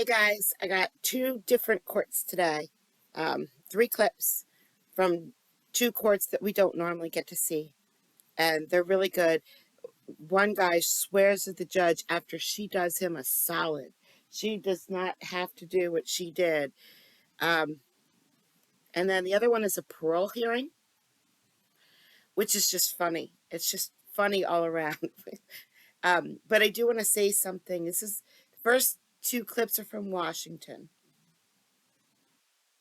Hey guys, I got two different courts today. Three clips from two courts that we don't normally get to see, and they're really good. One guy swears at the judge after she does him a solid. She does not have to do what she did. Um, and then the other one is a parole hearing, which is just funny. It's just funny all around. But I do want to say something. The first two clips are from Washington.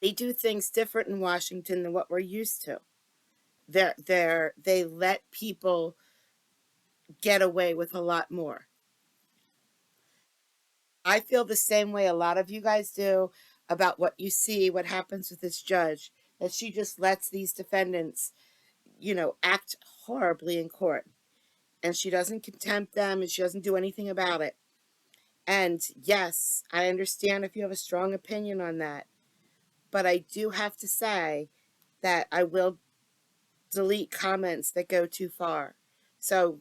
They do things different in Washington than what we're used to. They let people get away with a lot more. I feel the same way a lot of you guys do about what you see, what happens with this judge, that she just lets these defendants, act horribly in court. And she doesn't contempt them and she doesn't do anything about it. And yes, I understand if you have a strong opinion on that. But I do have to say that I will delete comments that go too far. So,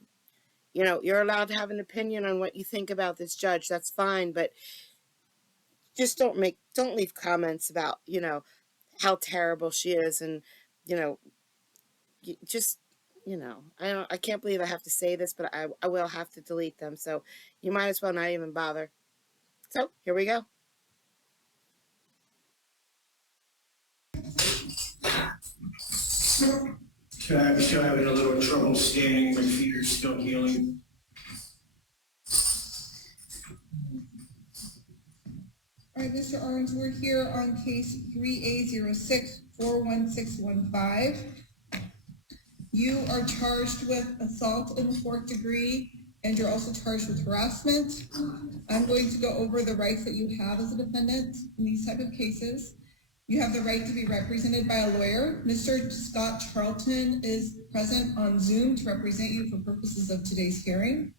you're allowed to have an opinion on what you think about this judge. That's fine, but just don't leave comments about, how terrible she is and, you know, just, I can't believe I have to say this, but I will have to delete them. So you might as well not even bother. So here we go. I'm still having a little trouble standing. My feet are still healing. All right, Mr. Arns, we're here on case 3A06-41615. You are charged with assault in the fourth degree, and you're also charged with harassment. I'm going to go over the rights that you have as a defendant in these type of cases. You have the right to be represented by a lawyer. Mr. Scott Charlton is present on Zoom to represent you for purposes of today's hearing.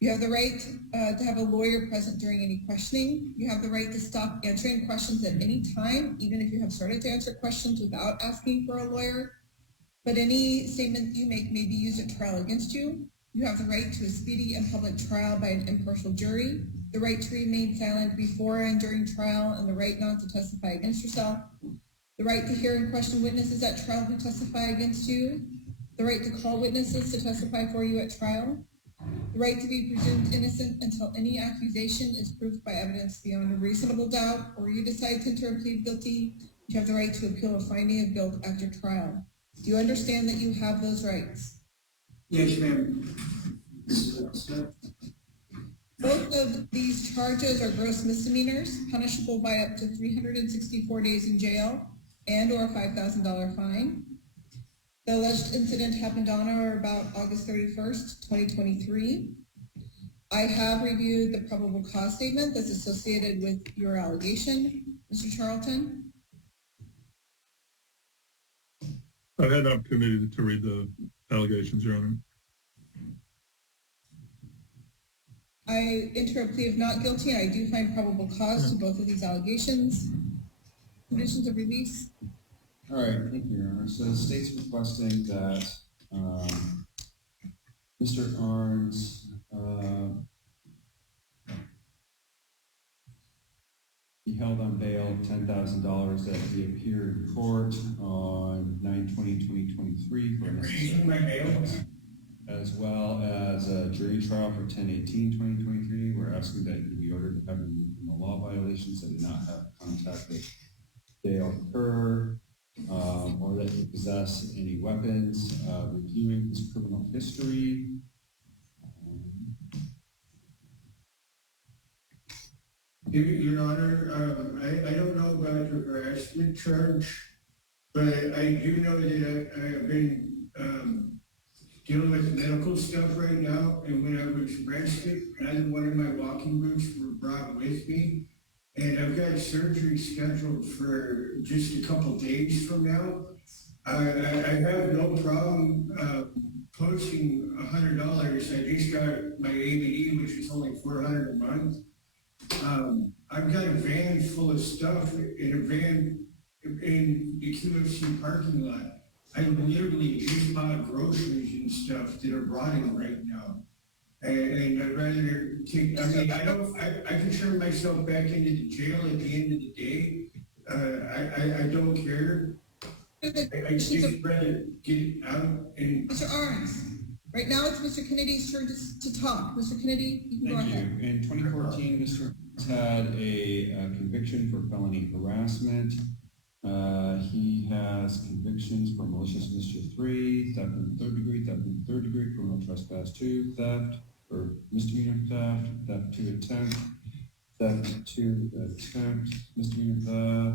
You have the right to have a lawyer present during any questioning. You have the right to stop answering questions at any time, even if you have started to answer questions without asking for a lawyer. But any statement you make may be used at trial against you. You have the right to a speedy and public trial by an impartial jury, the right to remain silent before and during trial, and the right not to testify against yourself, the right to hear and question witnesses at trial who testify against you, the right to call witnesses to testify for you at trial, the right to be presumed innocent until any accusation is proved by evidence beyond a reasonable doubt, or you decide to enter a plea guilty. You have the right to appeal a finding of guilt after trial. Do you understand that you have those rights? Yes, ma'am. Both of these charges are gross misdemeanors, punishable by up to 364 days in jail and or a $5,000 fine. The alleged incident happened on or about August 31st, 2023. I have reviewed the probable cause statement that's associated with your allegation, Mr. Charlton. I've had the opportunity to read the allegations, Your Honor. I enter a plea of not guilty. I do find probable cause to both of these allegations. Conditions of release. All right, thank you, Your Honor. So the state's requesting that Mr. Arns be held on bail $10,000 that he appeared in court on 9/20/2023 for Raising my bail. as well as a jury trial for 10/18/2023. We're asking that he be ordered to have removed from the law violations that did not have contact with Dale Kerr, or that he possess any weapons, reviewing his criminal history. Your Honor, I don't know about the harassment charge, but I do know that I have been dealing with medical stuff right now, and when I was arrested, neither one of my walking boots were brought with me, and I've got surgery scheduled for just a couple days from now. I have no problem posting $100. I just got my ABD, which is only $400 a month. I've got a van full of stuff in a van in the QFC parking lot. I literally just bought groceries and stuff that are rotting right now. And I'd rather take, I mean, I can turn myself back into the jail at the end of the day. I don't care. I just rather get out and. Mr. Arns, right now it's Mr. Kennedy's turn to talk. Mr. Kennedy, you can go Thank you. ahead. In 2014, Mr. had a conviction for felony harassment. He has convictions for malicious mischief 3, theft in the 3rd degree, theft in the 3rd degree, criminal trespass 2, theft or misdemeanor theft, theft to attempt, misdemeanor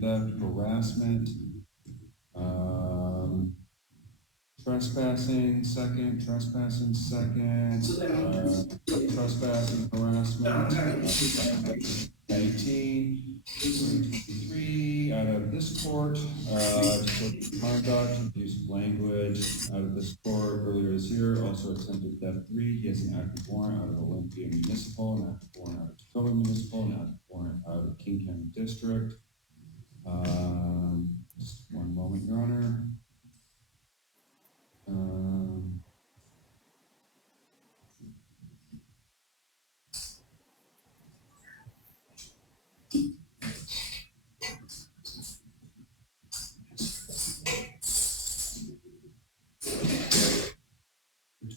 theft, harassment, trespassing second, trespassing, harassment, 19, 2023, out of this court, conduct, abuse of language, out of this court earlier this year, also attempted theft 3. He has an active warrant out of Olympia Municipal, an active warrant out of Tacoma Municipal, an active warrant out of King County District. Just one moment, Your Honor.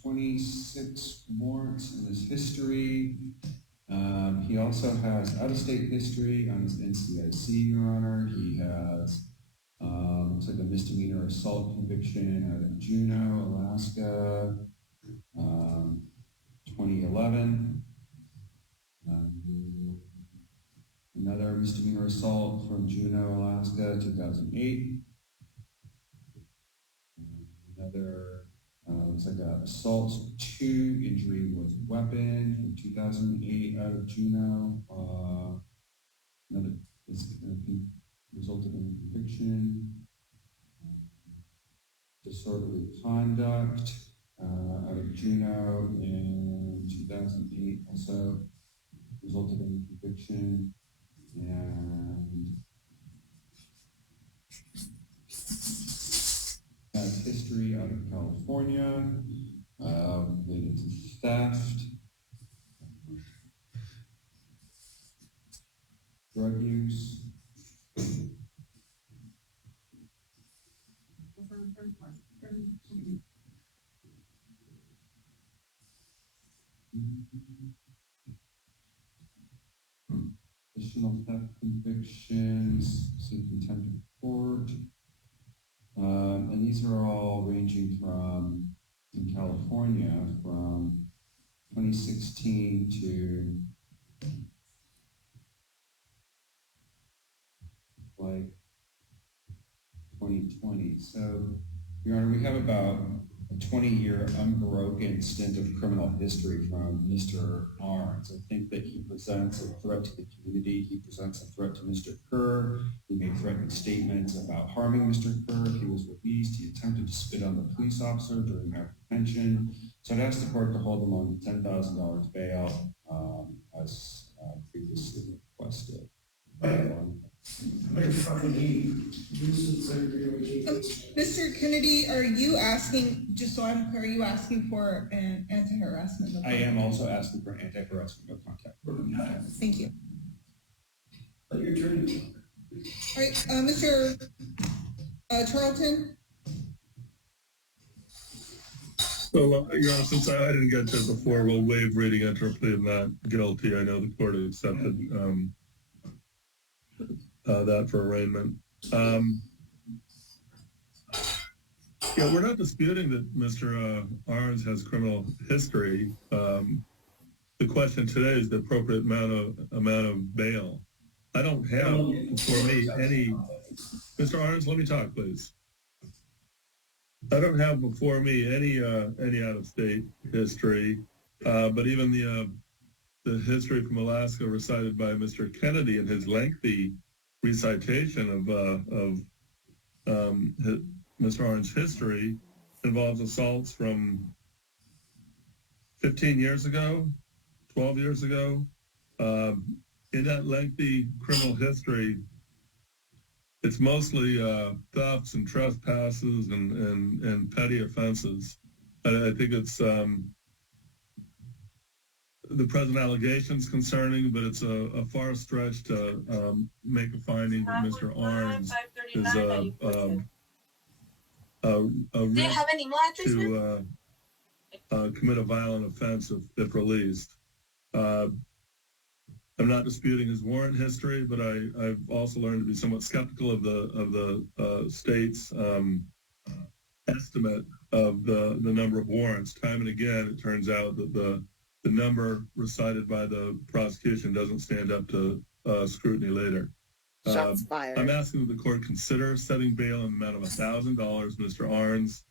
26 warrants in his history. He also has out-of-state history on his NCIC, Your Honor. He has looks like a misdemeanor assault conviction out of Juneau, Alaska, 2011. Another misdemeanor assault from Juneau, Alaska, 2008. Another looks like a assault 2, injury with weapon from 2008 out of Juneau. Another resulted in conviction. Disorderly conduct out of Juneau in 2008 also resulted in conviction. And has history out of California related to theft, drug use. Additional theft convictions, see contempt of court. And these are all ranging from, in California, from 2016 to like 2020. So, Your Honor, we have about a 20-year unbroken stint of criminal history from Mr. Arns. I think that he presents a threat to the community. He presents a threat to Mr. Kerr. He made threatening statements about harming Mr. Kerr. He was released. He attempted to spit on the police officer during apprehension. So I'd ask the court to hold him on $10,000 bail as previously requested. Mr. Kennedy, are you asking, just so I'm clear, are you asking for an anti-harassment? I am also asking for anti-harassment no contact. Thank you. Let your turn. All right, Mr. Charlton? So, Your Honor, since I didn't get to it before, we'll waive reading enter plea of not guilty. I know the court has accepted that for arraignment. Yeah, we're not disputing that Mr. Arns has criminal history. The question today is the appropriate amount of bail. I don't have for me any. Mr. Arns, let me talk, please. I don't have before me any out-of-state history, but even the history from Alaska recited by Mr. Kennedy in his lengthy recitation of Mr. Arns' history involves assaults from 15 years ago, 12 years ago. In that lengthy criminal history, it's mostly thefts and trespasses and petty offenses. I think it's the present allegations concerning, but it's a far stretch to make a finding that Mr. Arns is a risk to commit a violent offense if released. I'm not disputing his warrant history, but I've also learned to be somewhat skeptical of the state's estimate of the number of warrants. Time and again, it turns out that the number recited by the prosecution doesn't stand up to scrutiny later. Shots fired. I'm asking that the court consider setting bail in the amount of $1,000. Mr. Arns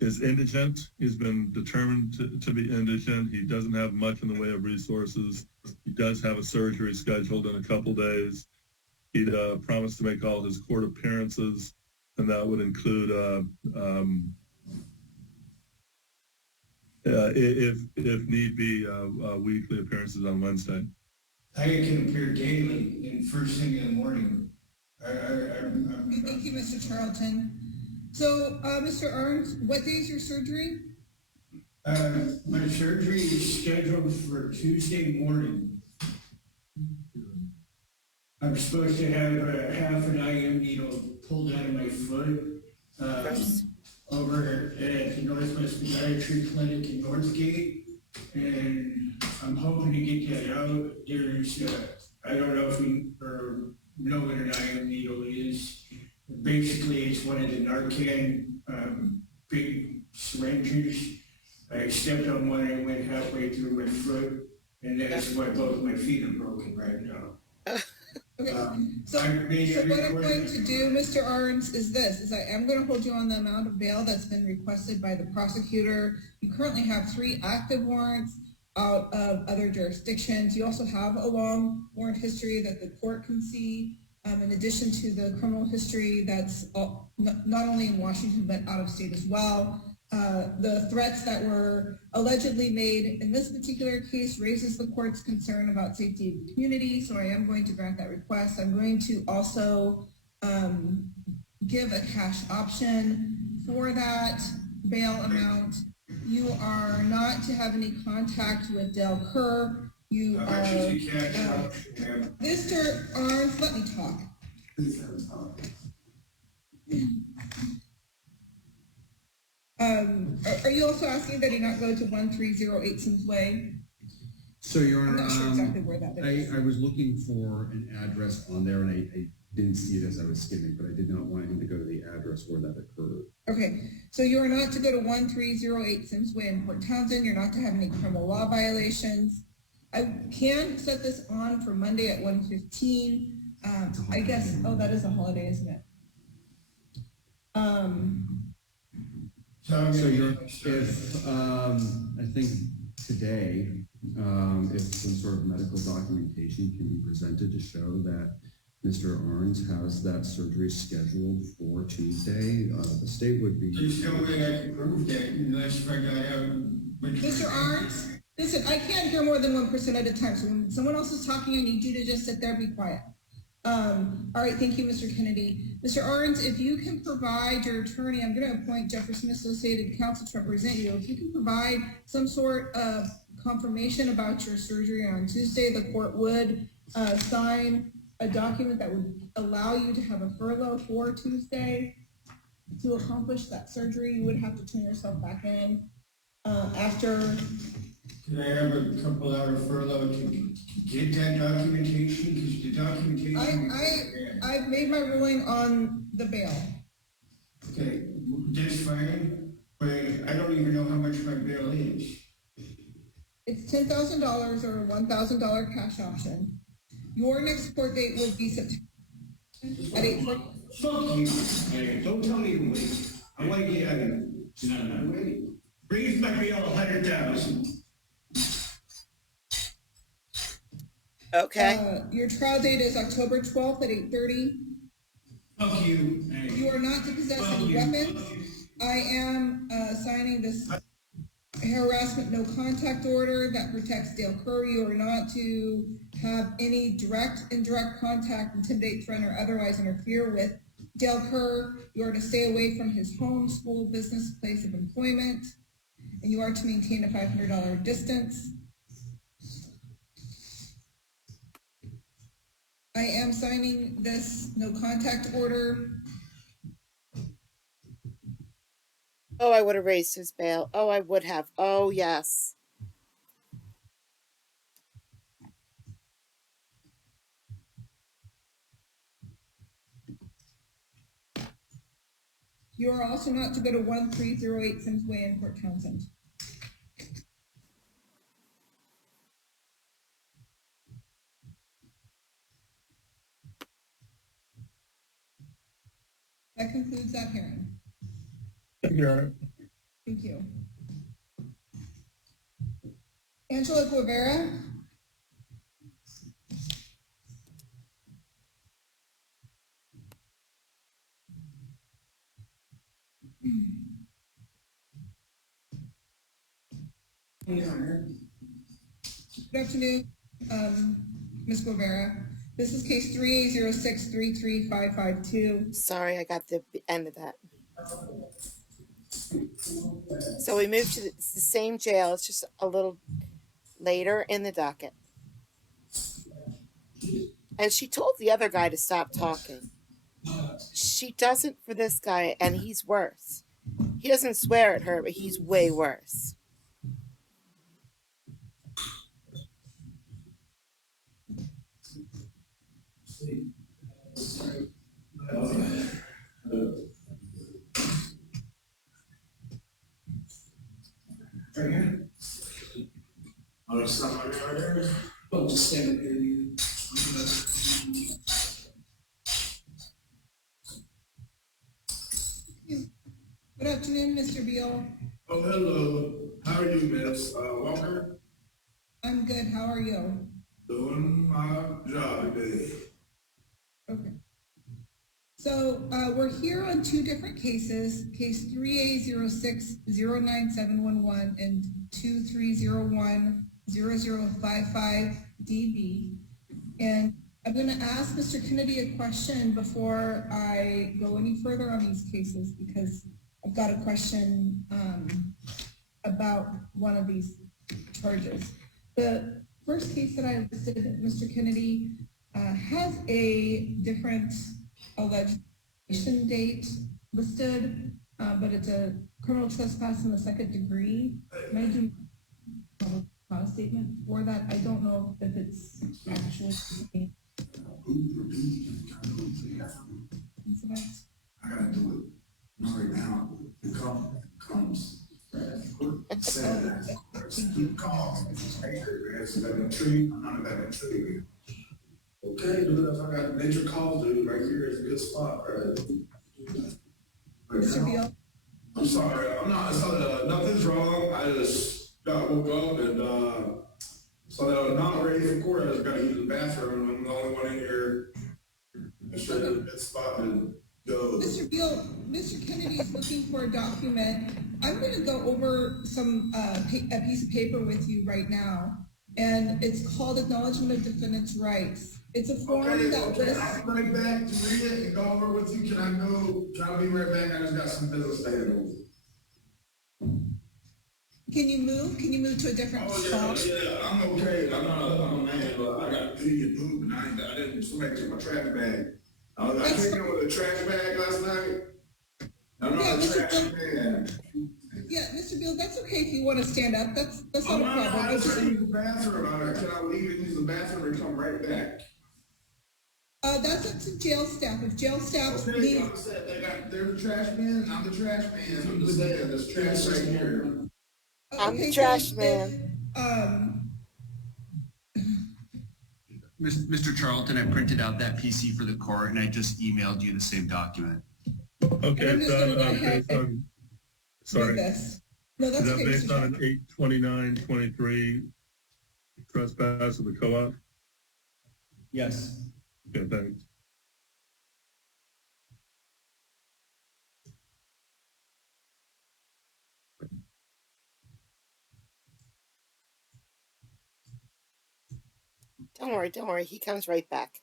is indigent. He's been determined to be indigent. He doesn't have much in the way of resources. He does have a surgery scheduled in a couple days. He'd promised to make all his court appearances, and that would include, if need be, weekly appearances on Wednesday. I can appear daily and first thing in the morning. Thank you, Mr. Charlton. So, Mr. Arns, what day is your surgery? My surgery is scheduled for Tuesday morning. I'm supposed to have a half an IM needle pulled out of my foot over at the Northwest Podiatry Clinic in Northgate, and I'm hoping to get that out. There's, I don't know if you know what an IM needle is. Basically, it's one of the Narcan big syringes. I stepped on one and went halfway through my foot, and that's why both my feet are broken right now. Okay, so what I'm going to do, Mr. Arns, is I am going to hold you on the amount of bail that's been requested by the prosecutor. You currently have 3 active warrants out of other jurisdictions. You also have a long warrant history that the court can see, in addition to the criminal history that's not only in Washington but out of state as well. The threats that were allegedly made in this particular case raises the court's concern about safety of the community, so I am going to grant that request. I'm going to also give a cash option for that bail amount. You are not to have any contact with Dale Kerr. You are, Mr. Arns, let me talk. Are you also asking that he not go to 1308 Sims Way? So Your Honor, I'm not sure exactly where that is. I was looking for an address on there, and I didn't see it as I was skimming, but I did not want him to go to the address where that occurred. Okay, so you are not to go to 1308 Sims Way in Port Townsend. You're not to have any criminal law violations. I can set this on for Monday at 1:15. I guess, oh, that is a holiday, isn't it? So if I think today, if some sort of medical documentation can be presented to show that Mr. Arns has that surgery scheduled for Tuesday, the state would be. There's no way I can prove that unless I got out. Mr. Arns, listen, I can't hear more than one person at a time, so when someone else is talking, I need you to just sit there and be quiet. All right, thank you, Mr. Kennedy. Mr. Arns, if you can provide your attorney, I'm going to appoint Jefferson Associated Counsel to represent you. If you can provide some sort of confirmation about your surgery on Tuesday, the court would sign a document that would allow you to have a furlough for Tuesday. To accomplish that surgery, you would have to turn yourself back in after. Can I have a couple hour furlough to get that documentation? Because the documentation. I've made my ruling on the bail. Okay, that's fine, but I don't even know how much my bail is. It's $10,000 or a $1,000 cash option. Your next court date will be September at 8:40. Fuck you. Hey, don't tell me to wait. I want to get out of here. No, wait. Raise my bail 100,000. Okay. Your trial date is October 12th at 8:30. Fuck you. Hey. You are not to possess any weapons. I am signing this harassment no contact order that protects Dale Kerr. You are not to have any direct, indirect contact, intimidate, threaten, or otherwise interfere with Dale Kerr, you are to stay away from his home, school, business, place of employment, and you are to maintain a $500 distance. I am signing this no contact order. Oh, I would have raised his bail. Oh, I would have. Oh, yes. You are also not to go to 1308 Sims Way in Port Townsend. That concludes that hearing. Thank you, Your Honor. Thank you. Angela Guevara. Good afternoon, Ms. Guevara. This is case 3A06-33552. Sorry, I got the end of that. So we moved to it's the same jail. It's just a little later in the docket. And she told the other guy to stop talking. She doesn't for this guy, and he's worse. He doesn't swear at her, but he's way worse. Just stand here. Good afternoon, Mr. Beal. Oh, hello. How are you, Miss Walker? I'm good. How are you? Doing my job today. Okay. So we're here on two different cases, case 3A06-09711 and 2301-0055 DB. And I'm going to ask Mr. Kennedy a question before I go any further on these cases, because I've got a question about one of these charges. The first case that I listed, Mr. Kennedy, has a different alleged date listed, but it's a criminal trespass in the second degree. And I do a statement for that. I don't know if it's actually incident. I gotta do it. Right now, the call comes. Said, call. It's like a tree. I'm not about a tree. Okay, dude, if I got major calls, dude, right here is a good spot, right? Mr. Beal? I'm sorry, nothing's wrong. I just woke up and saw that I was not ready for court. I just gotta use the bathroom. I'm the only one in here. I should have a good spot and go. Mr. Beal, Mr. Kennedy is looking for a document. I'm going to go over a piece of paper with you right now, and it's called Acknowledgement of Defendant's Rights. It's a form that lists. I'll be right back to read it and go over with you. Can I be right back? I just got some business to handle. Can you move? Can you move to a different spot? Yeah, I'm okay. I'm a man, but I got to get moving. Somebody took my trash bag. I came in with a trash bag last night. I'm not a trash man. Yeah, Mr. Beal, that's okay if you want to stand up. That's not a problem. I just use the bathroom. Can I leave and use the bathroom and come right back? That's up to jail staff. If jail staff Okay, they're the trash man, and I'm the trash man. I'm just saying, there's trash right here. I'm the trash man. Mr. Charlton, I printed out that PC for the court and I just emailed you the same document. Okay, I'm it's just gonna go based ahead on, sorry, this. No, that's is that okay. based Mr. on an 8/29/23 trespass of the co-op? Yes. Okay, thanks. Don't worry. He comes right back.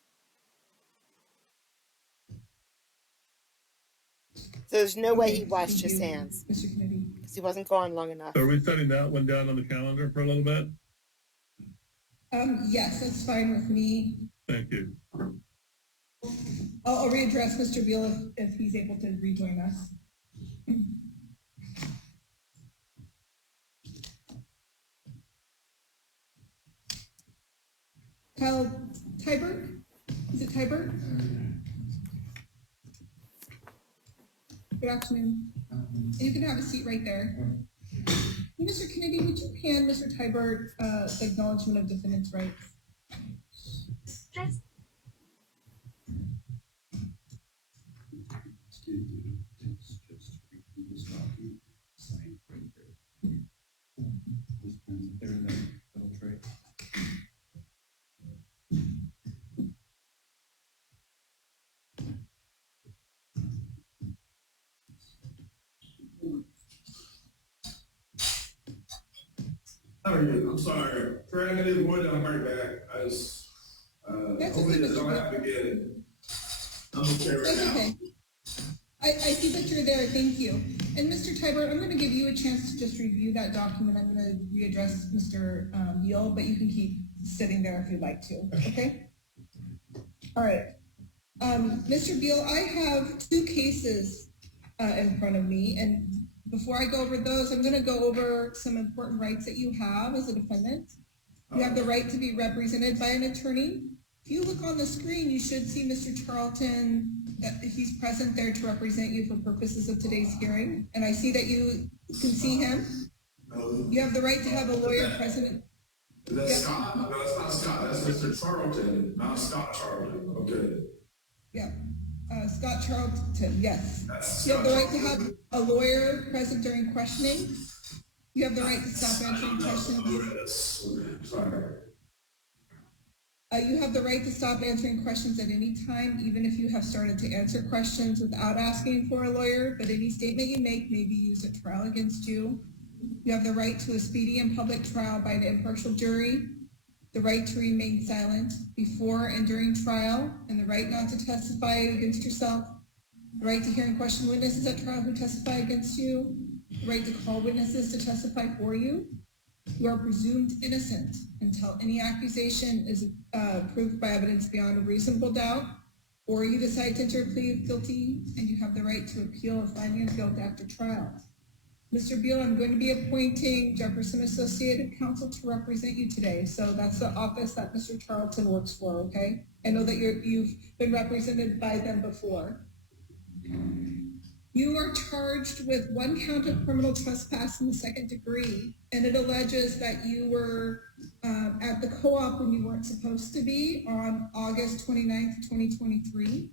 there's no way Okay, he washed thank his you, hands Mr. Kennedy. because he wasn't gone long enough. Are we setting that one down on the calendar for a little bit? Yes, that's fine with me. Thank you. I'll readdress Mr. Beal if he's able to rejoin us. Kyle Tyberg? Is it Tyberg? Good afternoon. And you can have a seat right there. Mr. Kennedy, would you hand Mr. Tyberg the acknowledgement of defendant's rights? How are you? I'm sorry. Fred, I didn't want to right back. I was, hopefully okay, it don't Mr. have to get, I'm okay right That's now. okay. I see that you're there, thank you. And Mr. Tyber, I'm gonna give you a chance to just review that document. I'm gonna readdress Mr. Beal, but you can keep sitting there if you'd like to, okay? All right. Mr. Beal, I have two cases in front of me, and before I go over those, I'm gonna go over some important rights that you have as a defendant. You have the right to be represented by an attorney. If you look on the screen, you should see Mr. Charlton, that he's present there to represent you for purposes of today's hearing. And I see that you can see him. You have the right to have a lawyer present. Is that Scott? No, that's not Scott. That's Mr. Charlton, not Scott Charlton. Okay. Yeah, Scott Charlton, yes. That's You have the Scott right to have a lawyer present during questioning. You have the right to stop answering questions. Sorry. You have the right to stop answering questions at any time, even if you have started to answer questions without asking for a lawyer, but any statement you make may be used at trial against you. You have the right to a speedy and public trial by an impartial jury, the right to remain silent before and during trial, and the right not to testify against yourself, the right to hear and question witnesses at trial who testify against you, the right to call witnesses to testify for you. You are presumed innocent until any accusation is proved by evidence beyond a reasonable doubt, or you decide to enter a plea of guilty, and you have the right to appeal a finding of guilt after trial. Mr. Beal, I'm going to be appointing Jefferson Associated Counsel to represent you today. So that's the office that Mr. Charlton works for, okay? I know that you've been represented by them before. You are charged with one count of criminal trespass in the second degree, and it alleges that you were at the co-op when you weren't supposed to be on August 29th, 2023.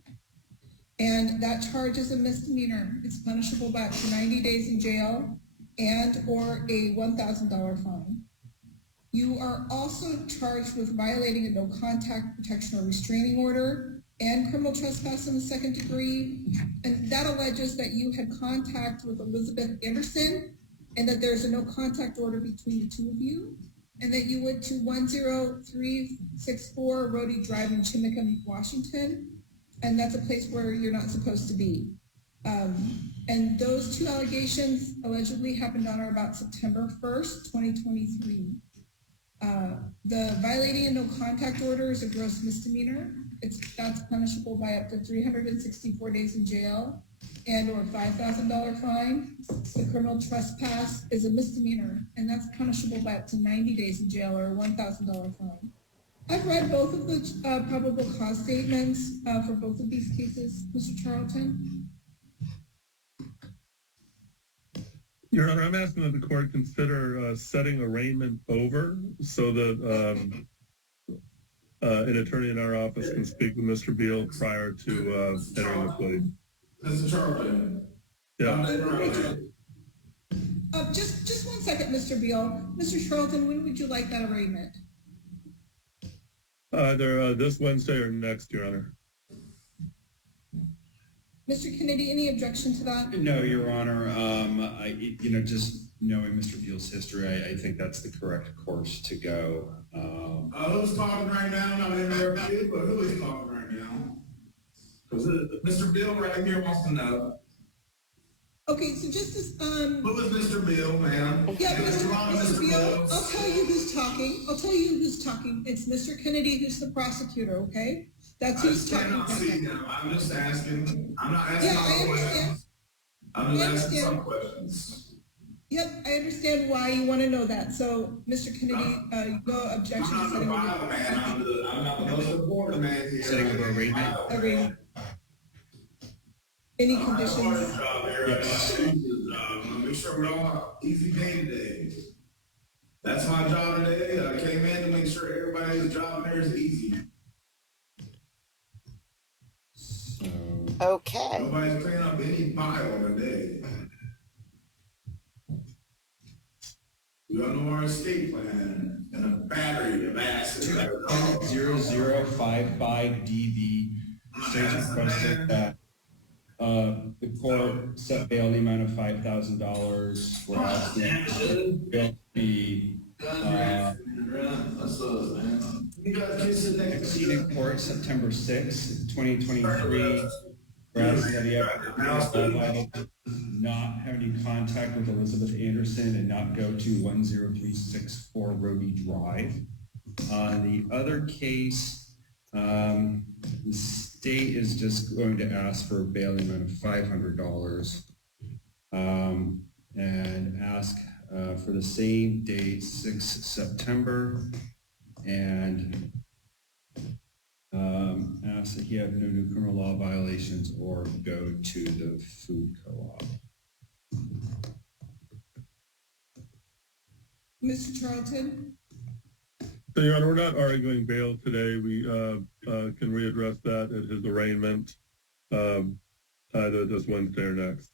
And that charge is a misdemeanor. It's punishable by up to 90 days in jail and or a $1,000 fine. You are also charged with violating a no contact protection or restraining order and criminal trespass in the second degree. And that alleges that you had contact with Elizabeth Anderson and that there's a no contact order between the two of you, and that you went to 10364 Rhodey Drive in Chimicum, Washington. And that's a place where you're not supposed to be. And those two allegations allegedly happened on or about September 1st, 2023. The violating a no contact order is a gross misdemeanor. That's punishable by up to 364 days in jail and or $5,000 fine. The criminal trespass is a misdemeanor, and that's punishable by up to 90 days in jail or a $1,000 fine. I've read both of the probable cause statements for both of these cases, Mr. Charlton. Your Honor, I'm asking that the court consider setting arraignment over so that an attorney in our office can speak with Mr. Beal prior to entering the plea. Mr. Charlton. Yeah. Just 1 second, Mr. Beal. Mr. Charlton, when would you like that arraignment? Either this Wednesday or next, Your Honor. Mr. Kennedy, any objection to that? No, Your Honor. Just knowing Mr. Beal's history, I think that's the correct course to go. Who's talking right now? Not interrupting you, but who is talking right now? Because Mr. Bill right here wants to know. Okay, so just as, Who was Mr. Bill, ma'am? yeah, Mr. Mr. Beal, I'll tell you who's talking. It's Mr. Kennedy who's the prosecutor, okay? That's I who's just cannot see talking. now. I'm just asking. I'm not asking Yeah, I all understand. questions. I'm just asking some understand. questions. Yep, I understand why you want to know that. So, Mr. Kennedy, no objection I'm to not setting the violent man. I'm not the most important man here. Setting over arraignment. over any I'm part of the conditions. job here. I'm make sure we're all easy day today. That's my job today. I came in to make sure everybody's job there is easy. So, Okay. Nobody's cleaning up any pile today. We all know our escape plan and a battery of acid. 0055DB states requested that the court set bail the amount of $5,000 for asking bail to be exceeded court September 6th, 2023. We're asking that he not have any contact with Elizabeth Anderson and not go to 10364 Roby Drive. The other case, the state is just going to ask for a bail amount of $500 and ask for the same date, 6 September, and ask that he have no new criminal law violations or go to the food co-op. Mr. Charlton? So, Your Honor, we're not arguing bail today. We can readdress that at his arraignment, either this Wednesday or next.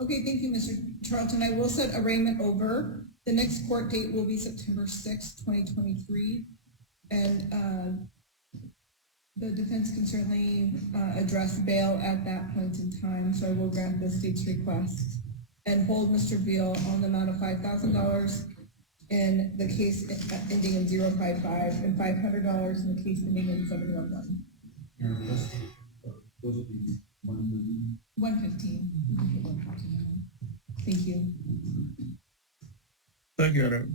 Okay, thank you, Mr. Charlton. I will set arraignment over. The next court date will be September 6th, 2023. And the defense can certainly address bail at that point in time. So I will grant the state's request and hold Mr. Beal on the amount of $5,000 in the case ending in 055 and $500 in the case ending in 711. 115. Thank you. Thank you, Your Honor.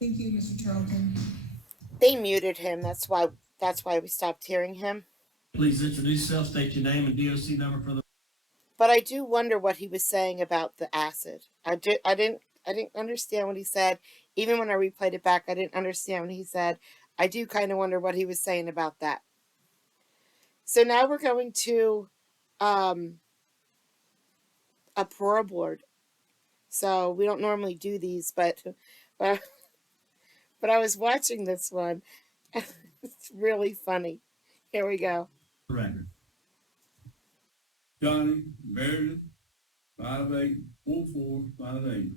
Thank you, Mr. Charlton. They muted him. That's why we stopped hearing him. Please introduce yourself, state your name and DOC number for the. But I do wonder what he was saying about the acid. I didn't understand what he said. Even when I replayed it back, I didn't understand what he said. I do kind of wonder what he was saying about that. So now we're going to a parole board. So we don't normally do these, but I was watching this one. It's really funny. Here we go. Record. Johnny Meredith, 584458.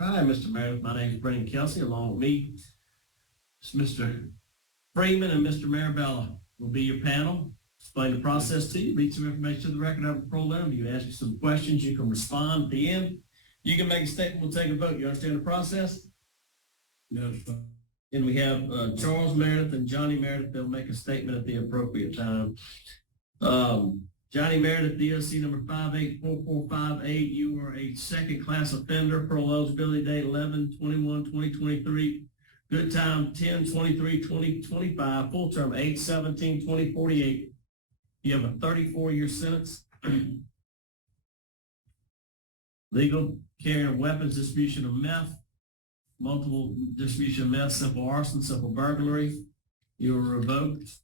Hi, Mr. Meredith. My name is Brendan Kelsey. Along with me, it's Mr. Freeman and Mr. Marabella will be your panel. Explain the process to you, read some information to the record of the parole interview, ask you some questions. You can respond at the end. You can make a statement. We'll take a vote. You understand the process? Yes, sir. And we have Charles Meredith and Johnny Meredith. They'll make a statement at the appropriate time. Johnny Meredith, DOC number 584458. You are a second class offender. Parole eligibility date 11/21/2023. Good time 10/23/2025. Full term 8/17/2048. You have a 34-year sentence. Legal carrying of weapons, distribution of meth, multiple distribution of meth, simple arson, simple burglary. You were revoked.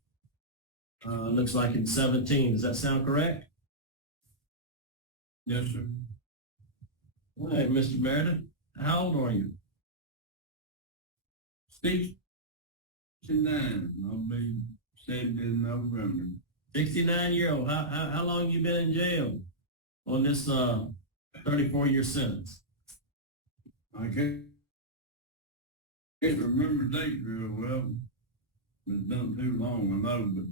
Looks like in 17. Does that sound correct? Yes, sir. All right, Mr. Meredith, how old are you? 69. I'll be 70 in November. 69-year-old. How long you been in jail on this 34-year sentence? I can't remember the date real well. It's been too long, I know, but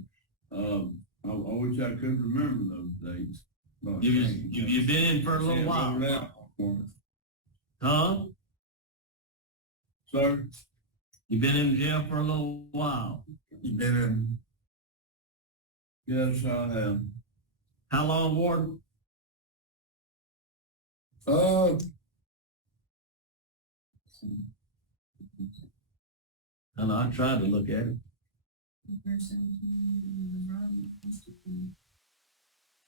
I wish I could remember those dates. You've been in for a little while. Huh? Sir? You've been in jail for a little while. You been in? Yes, I have. How long, Warden? I know, I tried to look at it.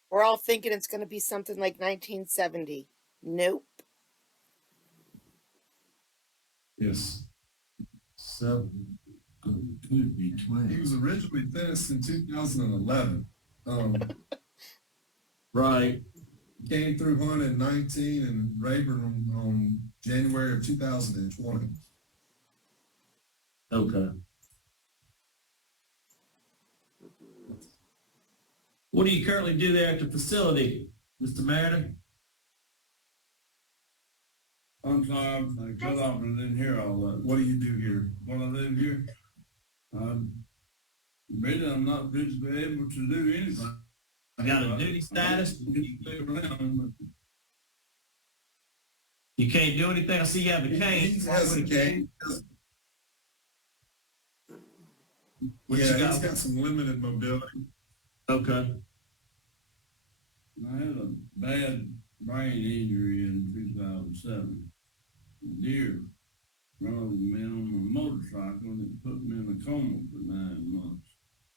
We're all thinking it's going to be something like 1970. Nope. Yes. So, Could be 20. He was originally sentenced in 2011. right. Came through Hunt in 19 and Rayburn on January of 2020. Okay. What do you currently do there at the facility, Mr. Meredith? I'm sorry, I cut off and didn't hear all that. What do you do here? What I live here, really, I'm not physically able to do anything. You got a duty status? You can't do anything? I see you have a cane. He has a cane. What Yeah, you got? he's got some limited mobility. Okay. I had a bad brain injury in 2007. A deer run over me on my motorcycle and it put me in a coma for 9 months.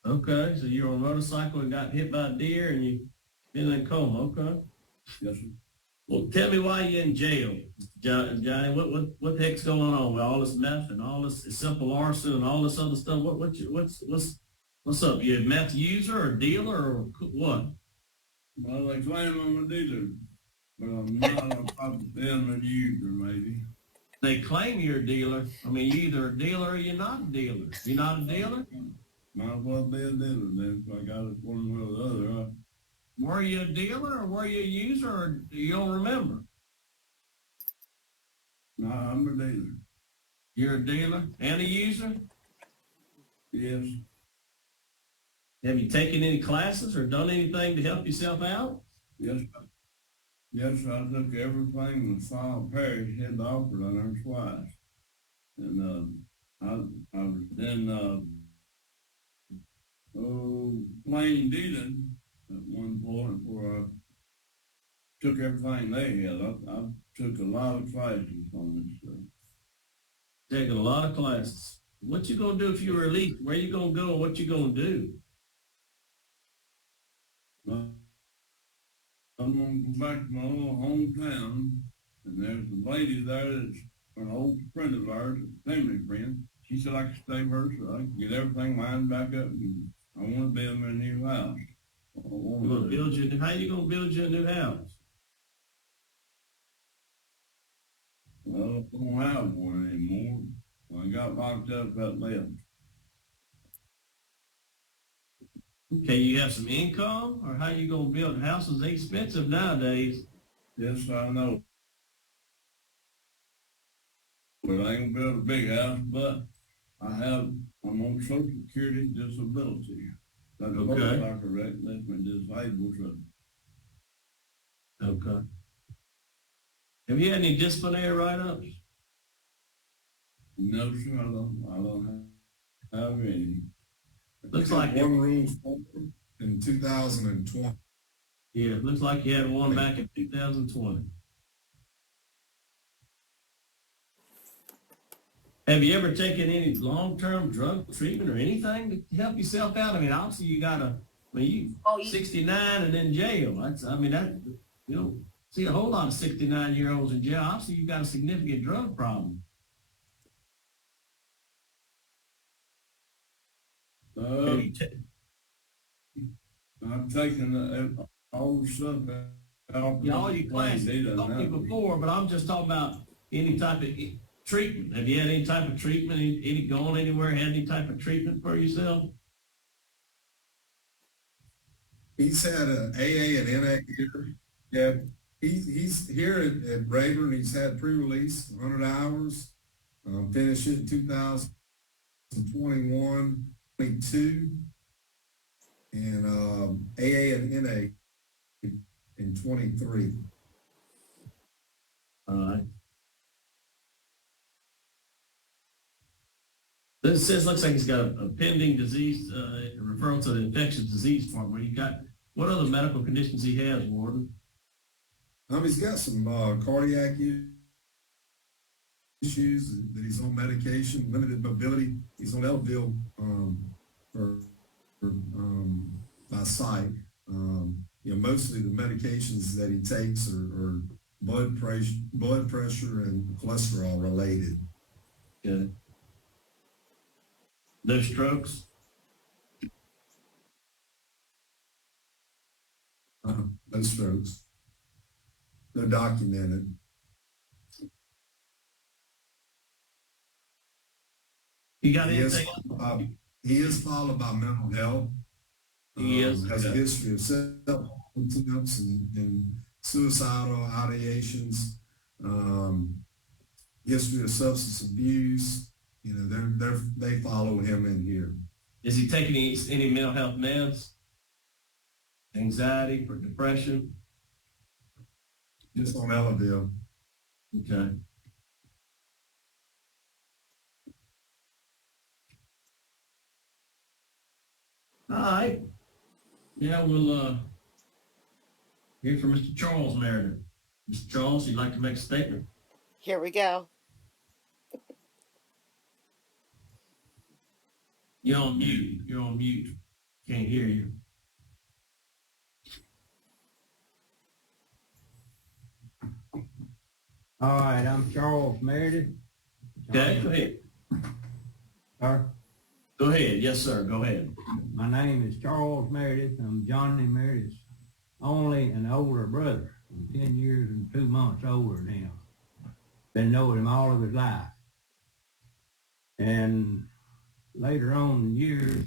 Okay, so you're on a motorcycle and got hit by a deer and you've been in a coma. Okay. Yes, sir. Well, tell me why you're in jail, Johnny. What the heck's going on with all this meth and all this simple arson and all this other stuff? What's up? You a meth user or dealer or what? Well, they claim I'm a dealer, but I'm not. I'm probably a user, maybe. They claim you're a dealer. I mean, you're either a dealer or you're not a dealer. You're not a dealer? Might as well be a dealer then, if I got it one way or the other. Huh? Were you a dealer or were you a user or you don't remember? No, I'm a dealer. You're a dealer and a user? Yes. Have you taken any classes or done anything to help yourself out? Yes. Yes, I took everything the File Parish had offered on her twice. And I was then plain dealing at one point where I took everything they had. I took a lot of classes on this stuff. Taking a lot of classes. What you gonna do if you're released? Where you gonna go and what you gonna do? I'm gonna go back to my little hometown, and there's a lady there that's an old friend of ours, a family friend. She said I could stay with her so I could get everything lined back up, and I want to build me a new house. You gonna build your, how you gonna build your new house? Well, I don't have one anymore. I got locked up that left. Okay, you have some income, or how you gonna build houses? They expensive nowadays. Yes, I know. But I ain't gonna build a big house, but I'm on Social Security disability. That's a motorcycle wreck, that's been disabled, so. Okay. Have you had any disciplinary write-ups? No, sir, I don't have any. Looks like it. One rule in 2020. Yeah, it looks like you had one back in 2020. Have you ever taken any long-term drug treatment or anything to help yourself out? I mean, obviously you you 69 and in jail. You don't see a whole lot of 69-year-olds in jail. Obviously you've got a significant drug problem. I've taken all the stuff out. Yeah, all your classes, I talked to you before, but I'm just talking about any type of treatment. Have you had any type of treatment, any gone anywhere, had any type of treatment for yourself? He's had an AA and NA here. Yeah, he's here at Rayburn. He's had pre-release 100 hours. Finished it in 2021, 22, and AA and NA in 23. All right. This looks like he's got a pending disease, referral to the infectious disease part where you got What other medical conditions he has, Warden? He's got some cardiac issues, that he's on medication, limited mobility. He's on L-Bill by sight. Mostly the medications that he takes are blood pressure and cholesterol related. Good. No strokes? No strokes. No documented. You got He anything? he is followed by mental health. He is. Has a history of self-attempts and suicidal ideations, history of substance abuse. They follow him in here. Is he taking any mental health meds? Anxiety for depression? Just on Elaville. Okay. All right. Yeah, we'll hear from Mr. Charles Meredith. Mr. Charles, you'd like to make a statement? Here we go. You're on mute. Can't hear you. All right, I'm Charles Meredith. Okay, go ahead. Sir? Go ahead. Yes, sir. Go ahead. My name is Charles Meredith. I'm Johnny Meredith's only an older brother. I'm 10 years and 2 months older than him. Been knowing him all of his life. And later on in years,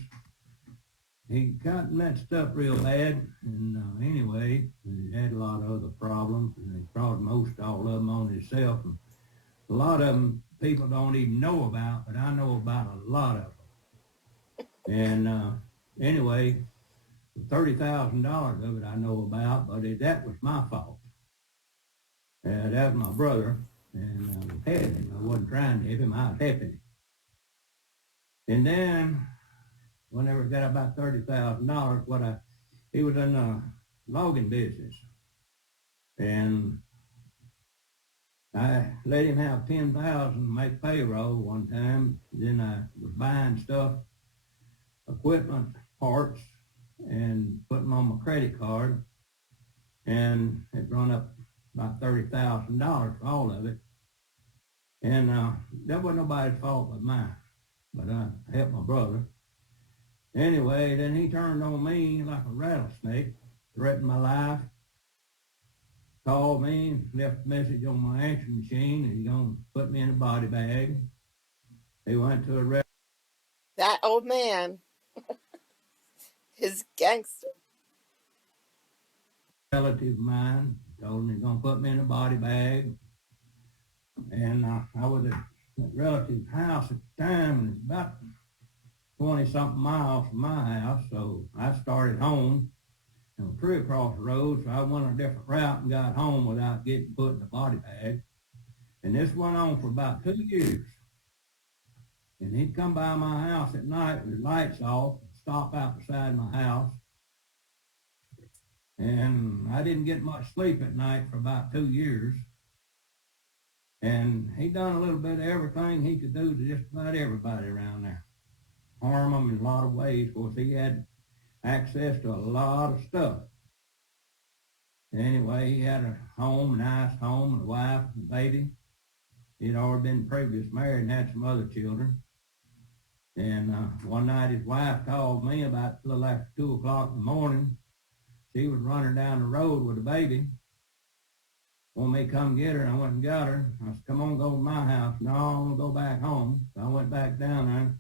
he got messed up real bad. And anyway, he had a lot of other problems. And he brought most all of them on himself. And a lot of them people don't even know about, but I know about a lot of them. And anyway, $30,000 of it I know about, but that was my fault. That was my brother, and I was helping him. I wasn't trying to help him, I was helping him. And then, whenever I got about $30,000, he was in the logging business. And I let him have $10,000 to make payroll one time. Then I was buying stuff, equipment, parts, and putting them on my credit card. And it run up about $30,000 for all of it. And that wasn't nobody's fault but mine. But I helped my brother. Anyway, then he turned on me like a rattlesnake, threatened my life, called me, left a message on my answering machine, and he's going to put me in a body bag. He went to a That old man is gangster. relative of mine, told him he's going to put me in a body bag. And I was at that relative's house at the time, and it's about 20-something miles from my house, so I started home. And tree across the road, so I went a different route and got home without getting put in a body bag. And this went on for about 2 years. And he'd come by my house at night with the lights off, stop out beside my house. And I didn't get much sleep at night for about 2 years. And he done a little bit of everything he could do to just about everybody around there. Harm them in a lot of ways. Of course, he had access to a lot of stuff. Anyway, he had a home, a nice home, and a wife and a baby. He'd already been previous married and had some other children. And one night his wife called me about a little after 2 o'clock in the morning. She was running down the road with a baby. Wanted me to come get her, and I went and got her. I said, come on, go to my house. No, I want to go back home. So I went back down there.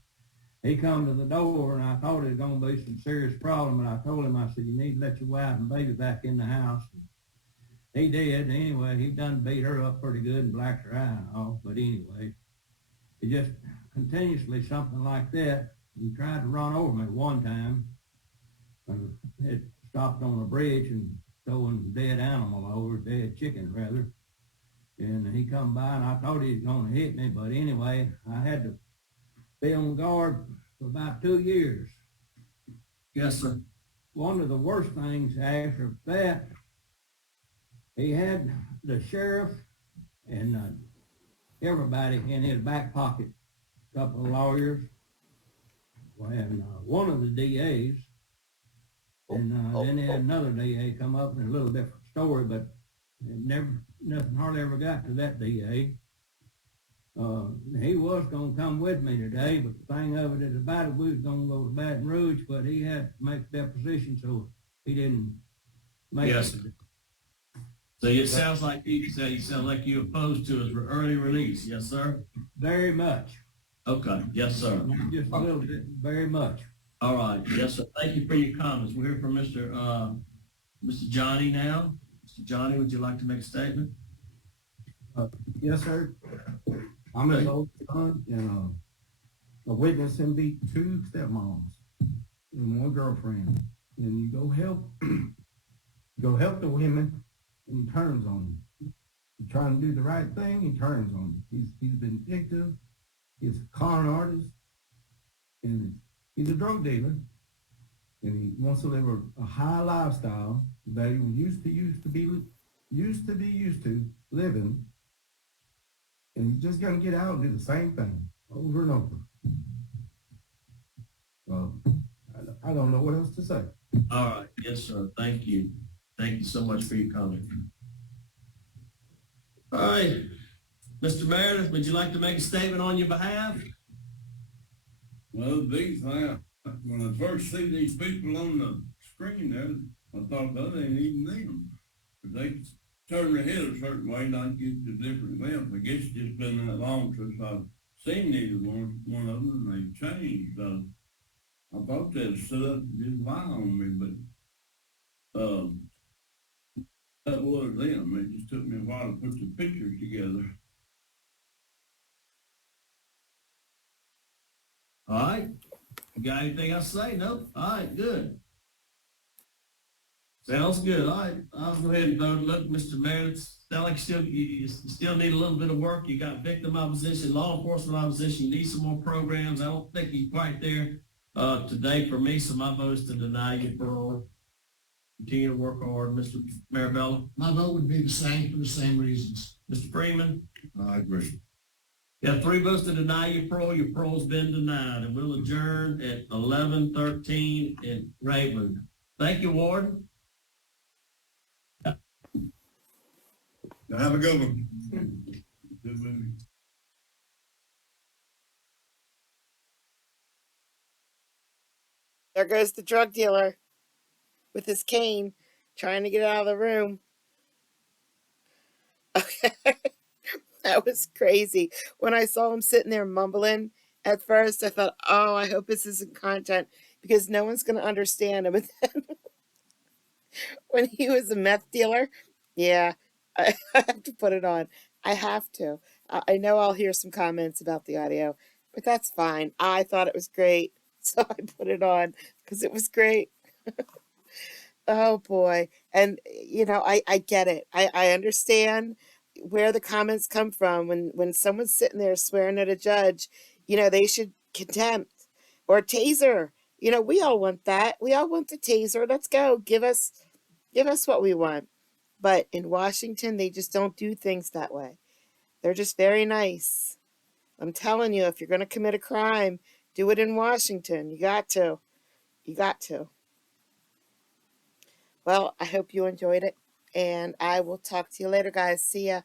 He come to the door, and I thought it was going to be some serious problem, but I told him, I said, you need to let your wife and baby back in the house. And he did. Anyway, he done beat her up pretty good and blacked her eye off. But anyway, it just continuously something like that. He tried to run over me one time. It stopped on a bridge and throwing a dead animal over, dead chicken rather. And he come by, and I thought he was going to hit me. But anyway, I had to be on guard for about 2 years. Yes, sir. one of the worst things after that, he had the sheriff and everybody in his back pocket, a couple of lawyers, and one of the DAs, and then he had another DA come up in a little different story, but nothing hardly ever got to that DA. He was gonna come with me today, but the thing of it is about it, we was gonna go to Baton Rouge, but he had to make deposition, so he didn't make Yes. it. So it sounds like you sound like you opposed to his early release. Yes, sir? Very much. Okay. Yes, sir. Just a little bit, very much. All right. Yes, sir. Thank you for your comments. We're here from Mr. Johnny now. Mr. Johnny, would you like to make a statement? Yes, sir. I'm his old son, and a witness and beat 2 stepmoms and 1 girlfriend. And you go help the women, and he turns on you. You're trying to do the right thing, he turns on you. He's vindictive, he's a con artist, and he's a drug dealer, and he wants to live a high lifestyle that he used to be used to living. And he's just gonna get out and do the same thing over and over. Well, I don't know what else to say. All right. Yes, sir. Thank you. Thank you so much for your comment. All right. Mr. Meredith, would you like to make a statement on your behalf? Well, these things, when I first see these people on the screen there, I thought that ain't even them. But they turn their head a certain way and I get to different lengths. I guess it's just been that long since I've seen either one of them, and they've changed. I thought they'd stood up and just lie on me, but that was them. It just took me a while to put the pictures together. All right. You got anything else to say? Nope. All right, good. Sounds good. All right. I'll go ahead and vote. Look, Mr. Meredith, sound like you still need a little bit of work. You got victim opposition, law enforcement opposition. You need some more programs. I don't think you're quite there today for me, so my vote is to deny you parole. Continue to work hard. Mr. Marabella? My vote would be the same for the same reasons. Mr. Freeman? I agree. You have 3 votes to deny your parole. Your parole's been denied, and we'll adjourn at 11:13 in Raven. Thank you, Warden. Have a good one. Good movie. There goes the drug dealer with his cane trying to get out of the room. Okay. That was crazy. When I saw him sitting there mumbling at first, I thought, oh, I hope this isn't content because no one's going to understand him. But then when he was a meth dealer, yeah, I have to put it on. I have to. I know I'll hear some comments about the audio, but that's fine. I thought it was great, so I put it on because it was great. Oh, boy. And, you know, I get it. I understand where the comments come from when someone's sitting there swearing at a judge, you know, they should contempt or taser. You know, we all want that. We all want the taser. Let's go. Give us what we want. But in Washington, they just don't do things that way. They're just very nice. I'm telling you, if you're going to commit a crime, do it in Washington. You got to. You got to. Well, I hope you enjoyed it, and I will talk to you later, guys. See ya.